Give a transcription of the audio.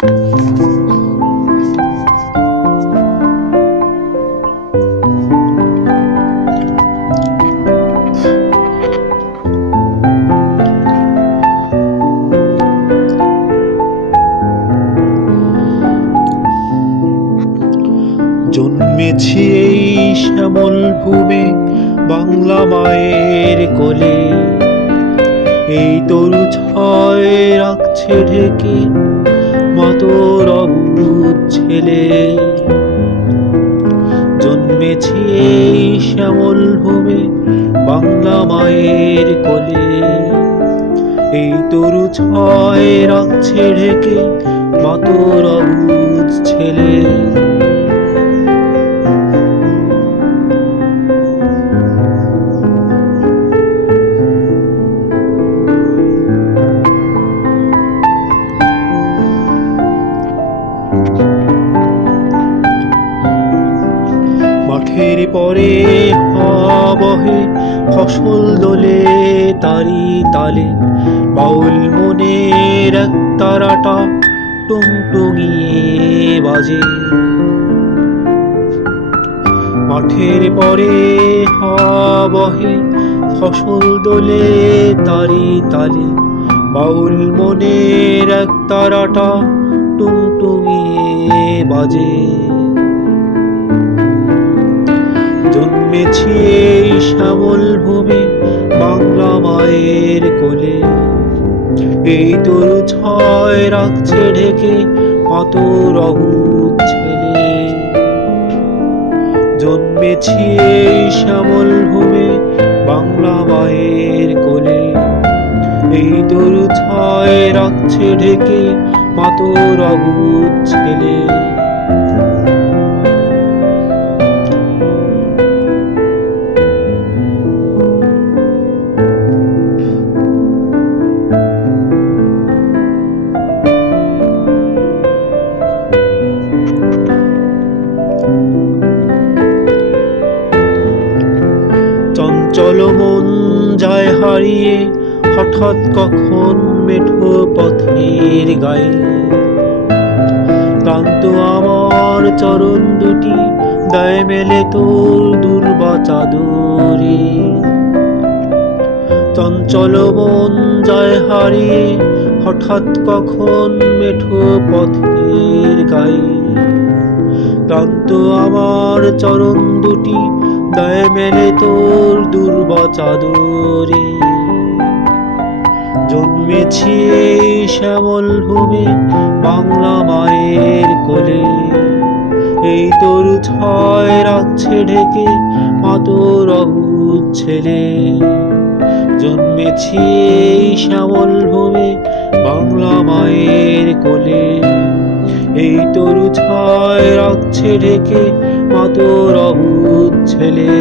জন্মেছি এই শ্যামল ভূমে বাংলা মায়ের কোলে, এই তরু ছয় রাখছে ঢেকে মাতর অবুঝ ছেলে। জন্মেছি এই শ্যামল ভূমে বাংলা মায়ের কোলে, এই তরু ছয় রাখছে ঢেকে মাতর অবুঝ ছেলে। মাঠের পরে বহে ফসল দোলে তারি তালে, বাউল মনের এক তারাটা টুংটুঙিয়ে বাজে। মাঠের পরে বহে ফসল দোলে তারি তালে, বাউল মনের এক তারাটা টুংটুঙিয়ে বাজে। জন্মেছি এই শ্যামল ভূমে বাংলা মায়ের কোলে, এই তরু ছয় রাখছে ঢেকে মাতর অবুঝ ছেলে। জন্মেছি এই শ্যামল ভূমে বাংলা মায়ের কোলে, এই তরু ছয় রাখছে ঢেকে মাতর অবুঝ ছেলে। চঞ্চল মন যায় হারিয়ে হঠাৎ কখন মেঠো পথের গায়ে, ক্লান্ত আমার চরণ দুটি দেয় মেলে তোর দুর্বা চাদরে। চঞ্চল মন যায় হারিয়ে হঠাৎ কখন মেঠো পথের গায়ে, ক্লান্ত আমার চরণ দুটি দেয় মেলে তোর দুর্বা চাদরে। জন্মেছি এই শ্যামল ভূমে বাংলা মায়ের কোলে, এই তরু ছয় রাখছে ঢেকে মাতর অবুঝ ছেলে। জন্মেছি এই শ্যামল ভূমে বাংলা মায়ের কোলে, এই তরু ছয় রাখছে ঢেকে মাতর অবুঝ ছেলে।